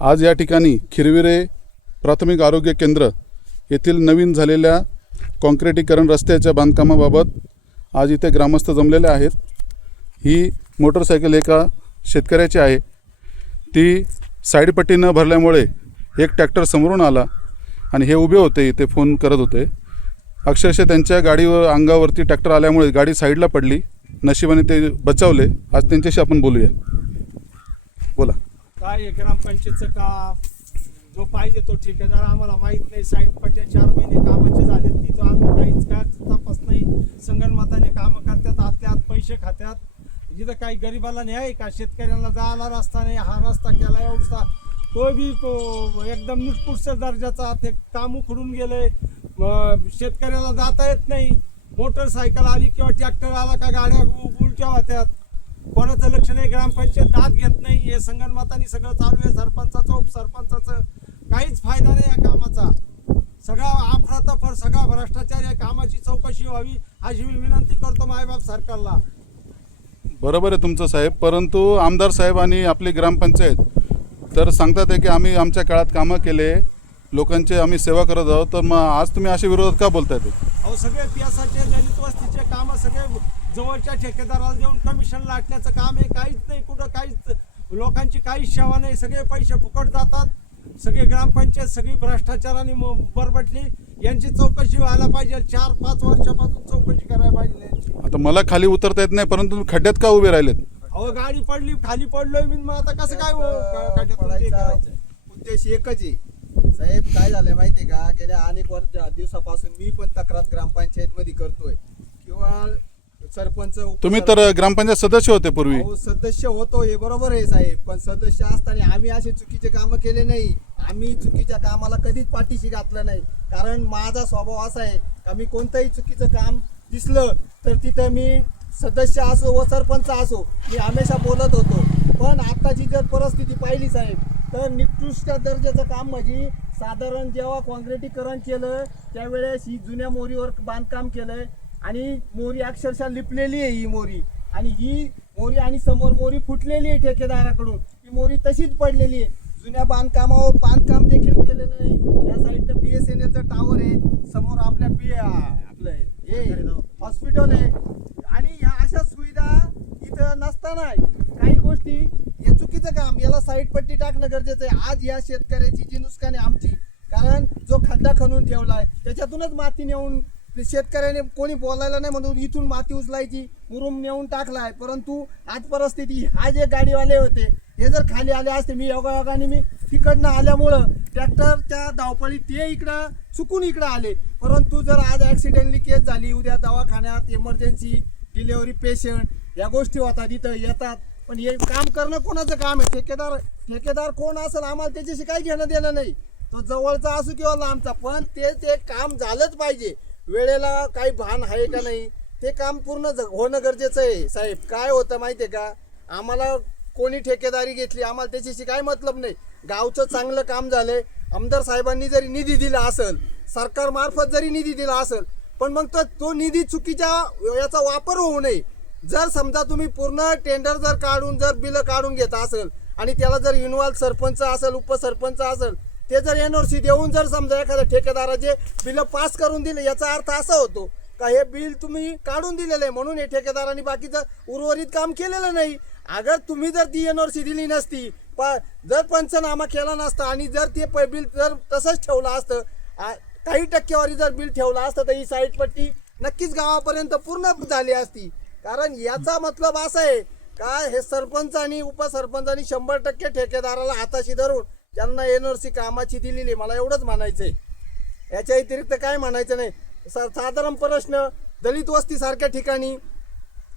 आज या ठिकाणी खिरविरे प्राथमिक आरोग्य केंद्र येथील नवीन झालेल्या काँक्रिटीकरण रस्त्याच्या बांधकामाबाबत आज इथे ग्रामस्थ जमलेले आहेत। ही मोटरसायकल एका शेतकऱ्याची आहे। ती साईडपट्टी न भरल्यामुळे एक ट्रॅक्टर समोरून आला आणि हे उभे होते, इथे फोन करत होते। अक्षरशः त्यांच्या गाडीवर अंगावरती ट्रॅक्टर आल्यामुळे गाडी साईडला पडली। नशिबाने ते बचावले। आज त्यांच्याशी आपण बोलूया। बोला। काय ग्रामपंचायतचं काम जो पाहिजे तो ठेकेदार आम्हाला माहीत नाही। साईड पट्ट्या 4 महिने कामाचे झाले, तिथं अजून काहीच काय तपास नाही। संगणमताने कामं करतात, आतल्या आत पैसे खात्यात। जिथं काही गरिबाला न्याय का, शेतकऱ्यांना जायला रस्ता नाही। हा रस्ता केला एवढा, तो बी एकदम निष्पुष्ट दर्जाचा, ते काम उखडून गेले। शेतकऱ्याला जाता येत नाही। मोटरसायकल आली किंवा ट्रॅक्टर आला का गाड्या उलट्या होत्यात। कोणाचं लक्ष नाही, ग्रामपंचायत दाद घेत नाही। हे संगणमताने सगळं चालू आहे। सरपंचाचं उपसरपंचाचं काहीच फायदा नाही या कामाचा। सगळा अफरातफर, सगळा भ्रष्टाचार। या कामाची चौकशी व्हावी अशी मी विनंती करतो मायबाप सरकारला। बरोबर आहे तुमचं साहेब, परंतु आमदार साहेब आणि आपली ग्रामपंचायत तर सांगतात आहे की आम्ही आमच्या काळात कामं केले, लोकांचे आम्ही सेवा करत आहोत। तर मग आज तुम्ही अशा विरोधात का बोलताय? अहो सगळे पियासाचे दलित वस्तीचे कामं सगळे जवळच्या ठेकेदाराला देऊन कमिशन लाटण्याचं काम आहे। काहीच नाही, कुठं काहीच लोकांची काहीच सेवा नाही। सगळे पैसे फुकट जातात। सगळे ग्रामपंचायत सगळी भ्रष्टाचाराने बरबटली। यांची चौकशी व्हायला पाहिजे। 4-5 वर्षापासून चौकशी करायला पाहिजे यांची। आता मला खाली उतरता येत नाही, परंतु तुम्ही खड्ड्यात का उभे राहिलेत? अहो गाडी पडली, खाली पडलोय मी, मग आता कसं काय करायचं? उद्देश एकच आहे साहेब। काय झालंय माहितीये का, गेल्या अनेक दिवसापासून मी पण तक्रार ग्रामपंचायत मध्ये करतोय किंवा सरपंच तुम्ही तर ग्रामपंचायत सदस्य होते पूर्वी। सदस्य होतो, हे बरोबर आहे साहेब, पण सदस्य असताना आम्ही असे चुकीचे काम केले नाही। आम्ही चुकीच्या कामाला कधीच पाठीशी घातलं नाही। कारण माझा स्वभाव असा आहे का मी कोणतंही चुकीचं काम दिसलं तर तिथं मी सदस्य असो व सरपंच असो मी हमेशा बोलत होतो। पण आताची जर परिस्थिती पाहिली साहेब तर निकृष्ट दर्जाचं काम म्हणजे साधारण जेव्हा काँक्रिटीकरण केलं त्यावेळेस ही जुन्या मोरीवर बांधकाम केलंय आणि मोरी अक्षरशः लिपलेली आहे। ही मोरी आणि समोर मोरी फुटलेली आहे ठेकेदाराकडून। ही मोरी तशीच पडलेली आहे। जुन्या बांधकामावर बांधकाम देखील केलेलं नाही। त्या साईडनं BSNLचं टावर आहे, समोर आपल्या आपलं हे हॉस्पिटल आहे आणि ह्या अशा सुविधा इथं नसताना काही गोष्टी हे चुकीचं काम, याला साईड पट्टी टाकणं गरजेचं आहे। आज या शेतकऱ्याची जी नुकसान आहे आमची, कारण जो खड्डा खणून ठेवलाय त्याच्यातूनच माती नेऊन शेतकऱ्याने कोणी बोलायला नाही म्हणून इथून माती उचलायची, मुरुम नेऊन टाकलाय। परंतु आज परिस्थिती, हा जे गाडीवाले होते हे जर खाली आले असते, मी योगायोगाने मी तिकडनं आल्यामुळं ट्रॅक्टरच्या धावपळीत ते इकडं चुकून इकडं आले। परंतु जर आज ॲक्सिडेंटली केस झाली, उद्या दवाखान्यात इमर्जन्सी डिलेवरी पेशंट या गोष्टी होतात, इथं येतात। पण हे काम करणं कोणाचं काम आहे? ठेकेदार कोण असेल आम्हाला त्याच्याशी काही घेणं देणं नाही, तो जवळचा असो किंवा लांबचा, पण ते काम झालंच पाहिजे। वेळेला काही भान आहे का नाही ते काम पूर्ण होणं गरजेचं आहे साहेब। काय होतं माहिती आहे का, आम्हाला कोणी ठेकेदारी घेतली आम्हाला त्याच्याशी काही मतलब नाही। गावचं चांगलं काम झालंय, आमदार साहेबांनी जरी निधी दिला असेल, सरकार मार्फत जरी निधी दिला असेल, पण मग तो निधी चुकीच्या याचा वापर होऊ नये। जर समजा तुम्ही पूर्ण टेंडर जर काढून जर बिलं काढून घेत असेल आणि त्याला जर इन्व्हॉल्व सरपंच असेल उपसरपंच असेल, ते जर NOC देऊन जर समजा एखाद्या ठेकेदाराचे बिल पास करून दिले, याचा अर्थ असा होतो का हे बिल तुम्ही काढून दिलेलं आहे म्हणून हे ठेकेदारांनी बाकीचं उर्वरित काम केलेलं नाही। अगर तुम्ही जर ती NOC दिली नसती, जर पंचनामा केला नसता आणि जर ते बिल जर तसंच ठेवलं असतं, काही टक्केवारी जर बिल ठेवलं असतं तर ही साईड पट्टी नक्कीच गावापर्यंत पूर्ण झाली असती। कारण याचा मतलब असा आहे का हे सरपंच आणि उपसरपंचांनी 100% ठेकेदाराला हाताशी धरून ज्यांना NOC कामाची दिलेली, मला एवढंच म्हणायचंय, याच्या व्यतिरिक्त काय म्हणायचं नाही। साधारण प्रश्न दलित वस्ती सारख्या ठिकाणी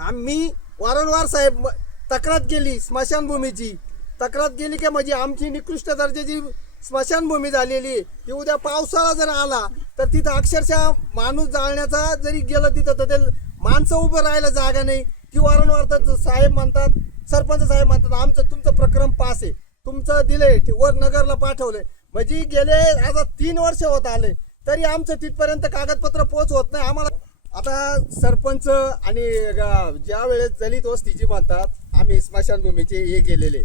आम्ही वारंवार साहेब तक्रार केली, स्मशानभूमीची तक्रार केली की म्हणजे आमची निकृष्ट दर्जाची स्मशानभूमी झालेली आहे। ती उद्या पावसाळा जर आला तर तिथं अक्षरशः माणूस जाळण्याचा जरी गेलं तिथं तर ते माणसं उभं राहायला जागा नाही। ती वारंवार तर साहेब म्हणतात, सरपंच साहेब म्हणतात तुमचं प्रकरण पास आहे, तुमचं दिलंय वर नगरला पाठवलंय। म्हणजे गेले आता 3 वर्ष होत आले तरी आमचं तिथपर्यंत कागदपत्र पोहोचवत नाही आम्हाला। आता सरपंच आणि ज्या वेळेस दलित वस्तीची म्हणतात आम्ही स्मशानभूमीचे हे केलेले,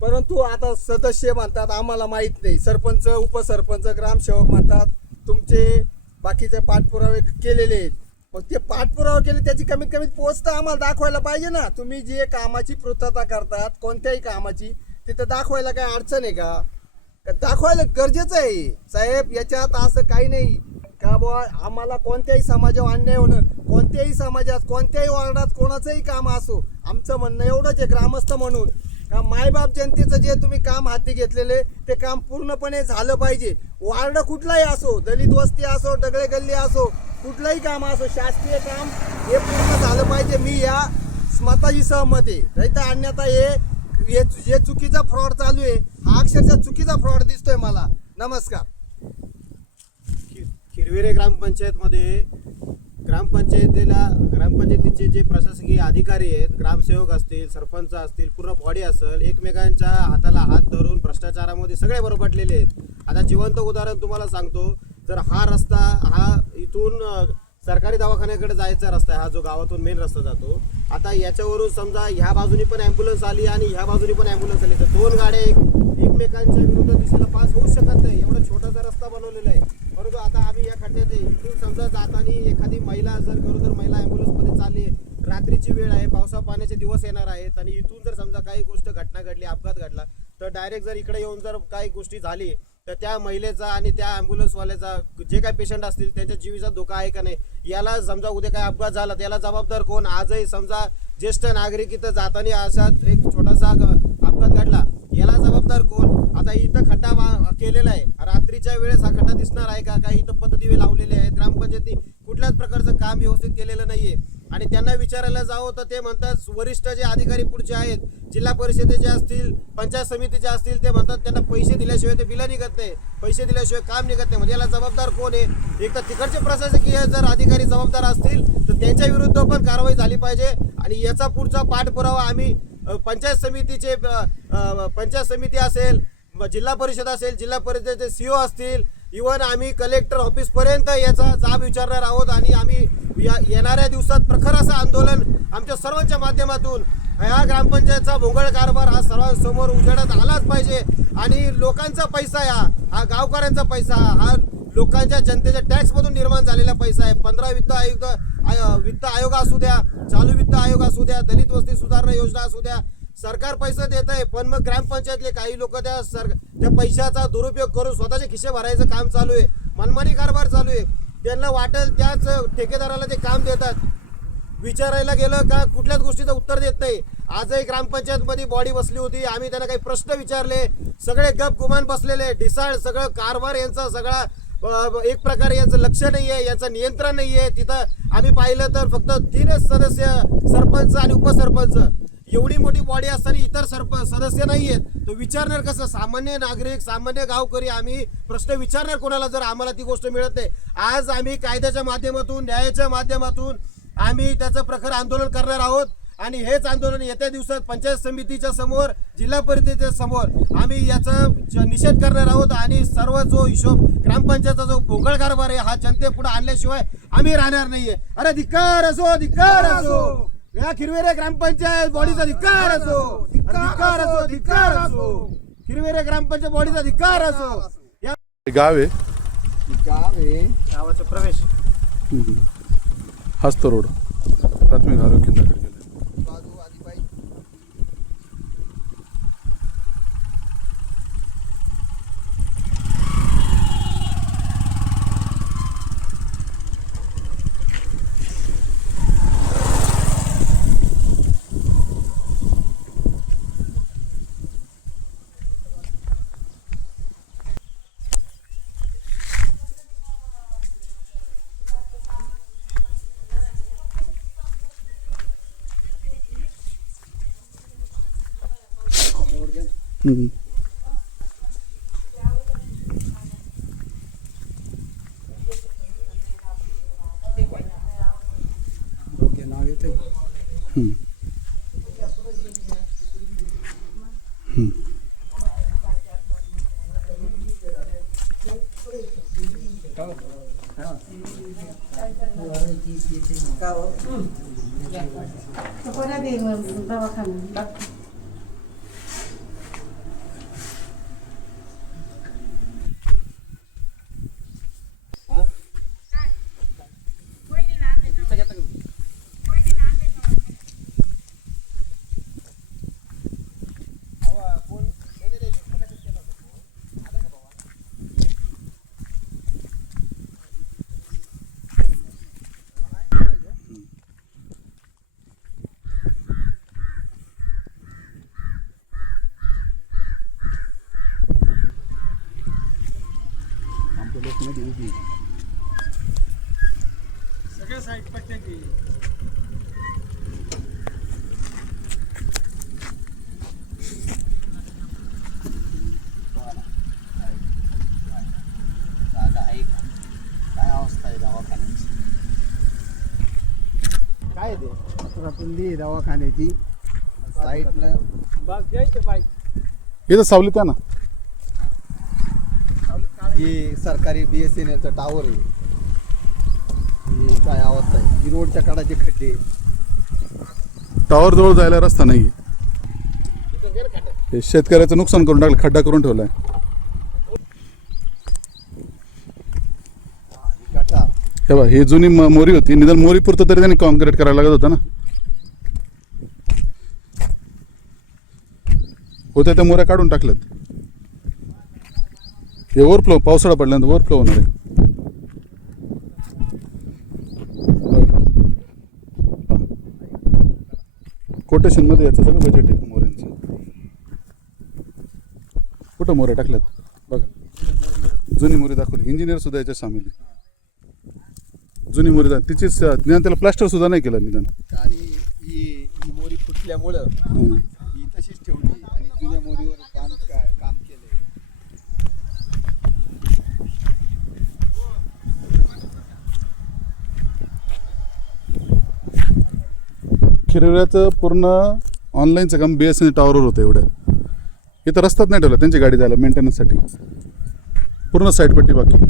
परंतु आता सदस्य म्हणतात आम्हाला माहीत नाही, सरपंच उपसरपंच ग्रामसेवक म्हणतात तुमचे बाकीचे पाठपुरावे केलेले आहेत. मग ते पाठपुरावा केले त्याची कमीत कमी पोस्ट आम्हाला दाखवायला पाहिजे ना. तुम्ही जे कामाची पूर्तता करतात कोणत्याही कामाची तिथं दाखवायला काय अडचण आहे का? दाखवायला गरजेचं आहे साहेब. याच्यात असं काही नाही का बुवा आम्हाला कोणत्याही समाजावर अन्याय होणं, कोणत्याही समाजात कोणत्याही वार्डात कोणाचंही काम असो, आमचं म्हणणं एवढंच आहे ग्रामस्थ म्हणून का मायबाप जनतेचं जे तुम्ही काम हाती घेतलेले ते काम पूर्णपणे झालं पाहिजे. वार्ड कुठलाही असो, दलित वस्ती असो, डगळे गल्ली असो, कुठलंही काम असो, शासकीय काम हे पूर्ण झालं पाहिजे. मी या मताशी सहमत आहे. नाही तर अन्यथा हे चुकीचा फ्रॉड चालू आहे, हा अक्षरशः चुकीचा फ्रॉड दिसतोय मला. नमस्कार. खिरवेरे ग्रामपंचायतमध्ये ग्रामपंचायतीचे जे प्रशासकीय अधिकारी आहेत, ग्रामसेवक असतील, सरपंच असतील, पूर्ण बॉडी असेल, एकमेकांच्या हाताला हात धरून भ्रष्टाचारामध्ये सगळे बरबटलेले आहेत. आता जिवंत उदाहरण तुम्हाला सांगतो. जर हा रस्ता हा इथून सरकारी दवाखान्याकडे जायचा रस्ता आहे, हा जो गावातून मेन रस्ता जातो, आता याच्यावरून समजा ह्या बाजूनी पण ॲम्ब्युलन्स आली आणि ह्या बाजूनी पण ॲम्ब्युलन्स आली तर दोन गाड्या एकमेकांच्या विरुद्ध दिशेला पास होऊ शकत नाही. एवढा छोटासा रस्ता बनवलेला आहे. परंतु आता आम्ही या खड्ड्यात इथून समजा जाताना एखादी महिला जर गरोदर महिला ॲम्ब्युलन्समध्ये चालली, रात्रीची वेळ आहे, पावसा पाण्याचे दिवस येणार आहेत आणि इथून जर समजा काही गोष्ट घटना घडली, अपघात घडला तर डायरेक्ट जर इकडे येऊन जर काही गोष्टी झाली तर त्या महिलेचा आणि त्या ॲम्ब्युलन्सवाल्याचा जे काही पेशंट असतील त्यांच्या जीवीचा धोका आहे का नाही, याला समजा उद्या काय अपघात झाला त्याला जबाबदार कोण? आजही समजा ज्येष्ठ नागरिक इथं जाताना असा एक छोटासा अपघात घडला, याला जबाबदार कोण? आता इथं खड्डा केलेला आहे, रात्रीच्या वेळेस हा खड्डा दिसणार आहे का? काही इथं पतदिवे लावलेले आहेत. ग्रामपंचायतीने कुठल्याच प्रकारचं काम व्यवस्थित केलेलं नाहीये आणि त्यांना विचारायला जावं तर ते म्हणतात वरिष्ठ जे अधिकारी पुढचे आहेत, जिल्हा परिषदेचे असतील, पंचायत समितीचे असतील, ते म्हणतात त्यांना पैसे दिल्याशिवाय ते बिलं निघत नाही, पैसे दिल्याशिवाय काम निघत नाही. म्हणजे याला जबाबदार कोण आहे? एक तर तिकडचे प्रशासकीय जर अधिकारी जबाबदार असतील तर त्यांच्या विरुद्ध पण कारवाई झाली पाहिजे आणि याचा पुढचा पाठपुरावा आम्ही पंचायत समिती असेल, जिल्हा परिषद असेल, जिल्हा परिषदेचे CEO असतील, इव्हन आम्ही कलेक्टर ऑफिसपर्यंत याचा जाब विचारणार आहोत आणि आम्ही येणाऱ्या दिवसात प्रखर असं आंदोलन आमच्या सर्वांच्या माध्यमातून ह्या ग्रामपंचायतचा भोंगळ कारभार हा सर्वांसमोर उजेडात आलाच पाहिजे आणि लोकांचा पैसा हा गावकऱ्यांचा पैसा, हा लोकांच्या जनतेच्या टॅक्समधून निर्माण झालेला पैसा आहे. 15 वित्त आयोग असू द्या, चालू वित्त आयोग असू द्या, दलित वस्ती सुधारणा योजना असू द्या, सरकार पैसे देत आहे पण मग ग्रामपंचायतले काही लोक त्या पैशाचा दुरुपयोग करून स्वतःचे खिसे भरायचं काम चालू आहे, मनमानी कारभार चालू आहे. त्यांना वाटेल त्याच ठेकेदाराला ते काम देतात. विचारायला गेलं का कुठल्याच गोष्टीचं उत्तर देत नाही. आजही ग्रामपंचायतमध्ये बॉडी बसली होती, आम्ही त्यांना काही प्रश्न विचारले, सगळे गप गुमान बसलेले, ढिसाळ सगळं कारभार यांचा सगळा एक प्रकारे यांचं लक्ष नाही आहे, यांचं नियंत्रण नाही आहे. तिथं आम्ही पाहिलं तर फक्त 3च सदस्य, सरपंच आणि उपसरपंच, एवढी मोठी बॉडी असताना इतर सदस्य नाही आहेत. तो विचारणार कसं? सामान्य नागरिक, सामान्य गावकरी आम्ही प्रश्न विचारणार कोणाला जर आम्हाला ती गोष्ट मिळत नाही? आज आम्ही कायद्याच्या माध्यमातून, न्यायाच्या माध्यमातून आम्ही त्याचं प्रखर आंदोलन करणार आहोत आणि हेच आंदोलन येत्या दिवसात पंचायत समितीच्या समोर, जिल्हा परिषदेच्या समोर आम्ही याचा निषेध करणार आहोत आणि सर्व जो हिशोब ग्रामपंचायतचा जो भोंगळ कारभार आहे हा जनतेपुढे आणल्याशिवाय आम्ही राहणार नाहीये. अरे धिक्कार असो, धिक्कार असो, या खिरवेरे ग्रामपंचायत बॉडीचा धिक्कार असो, धिक्कार असो, धिक्कार असो, खिरवेरे ग्रामपंचायत बॉडीचा धिक्कार असो. या गाव आहे गावाचा प्रवेश हस्त रोड प्राथमिक आरोग्य केंद्राकडे गेले. मध्ये उभी आहे. सगळ्या साईड पट्ट्या घे. जागा आहे का? काय अवस्था आहे दवाखान्याची? काय आहे ते प्रपुल्ली दवाखान्याची साईडनं बस घ्यायचे बाईक. इथं सावलीत आहे ना. हे सरकारी BSNLचं टावर आहे. ही काय अवस्था आहे? ही रोडच्या कडाचे खड्डे. टॉवर जवळ जायला रस्ता नाही. हे शेतकऱ्याचं नुकसान करून टाकलं, खड्डा करून ठेवलाय. गटार हे बघा, ही जुनी मोरी होती. निदान मोरी पुरतं तरी त्यांनी कॉन्क्रीट करायला लागत होतं ना. होत्या त्या मोऱ्या काढून टाकल्यात. हे ओव्हरफ्लो, पावसाळा पडल्यानंतर ओव्हरफ्लो होणार आहे. कोटेशन मध्ये याचं सगळं बजेट आहे मोऱ्यांचं. कुठं मोऱ्या टाकल्यात बघा. जुनी मोरी दाखवली. इंजिनियर सुद्धा याच्यात सामील आहे. जुनी मोरी तिचीच निदान त्याला प्लास्टर सुद्धा नाही केलं निदान. आणि ही मोरी फुटल्यामुळं ही तशीच ठेवली आणि जुन्या मोरीवर काम केलंय. खिरवड्याचं पूर्ण ऑनलाईनचं काम BSNL टॉवरवर होतं. एवढ्या इथं रस्ताच नाही ठेवला त्यांची गाडी जायला मेंटेनन्ससाठी. पूर्ण साईडपट्टी बाकी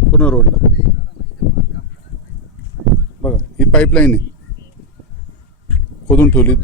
पूर्ण रोडला. बघा ही पाईपलाईन आहे, खोदून ठेवली.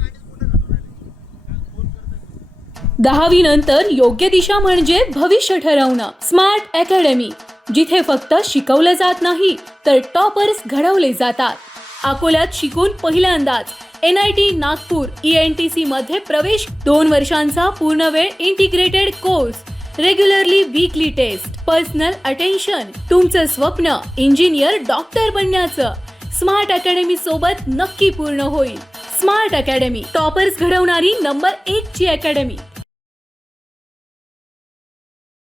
10वी नंतर योग्य दिशा म्हणजे भविष्य ठरवणं. स्मार्ट अकॅडमी, जिथे फक्त शिकवलं जात नाही तर टॉपर्स घडवले जातात. अकोल्यात शिकून पहिल्यांदाच NIT नागपूर ENTC मध्ये प्रवेश. 2 वर्षांचा पूर्णवेळ integrated course, regularly weekly test, personal attention. तुमचं स्वप्न इंजिनियर, डॉक्टर बनण्याचं स्मार्ट अकॅडमी सोबत नक्की पूर्ण होईल. स्मार्ट अकॅडमी, टॉपर्स घडवणारी नंबर 1 ची अकॅडमी.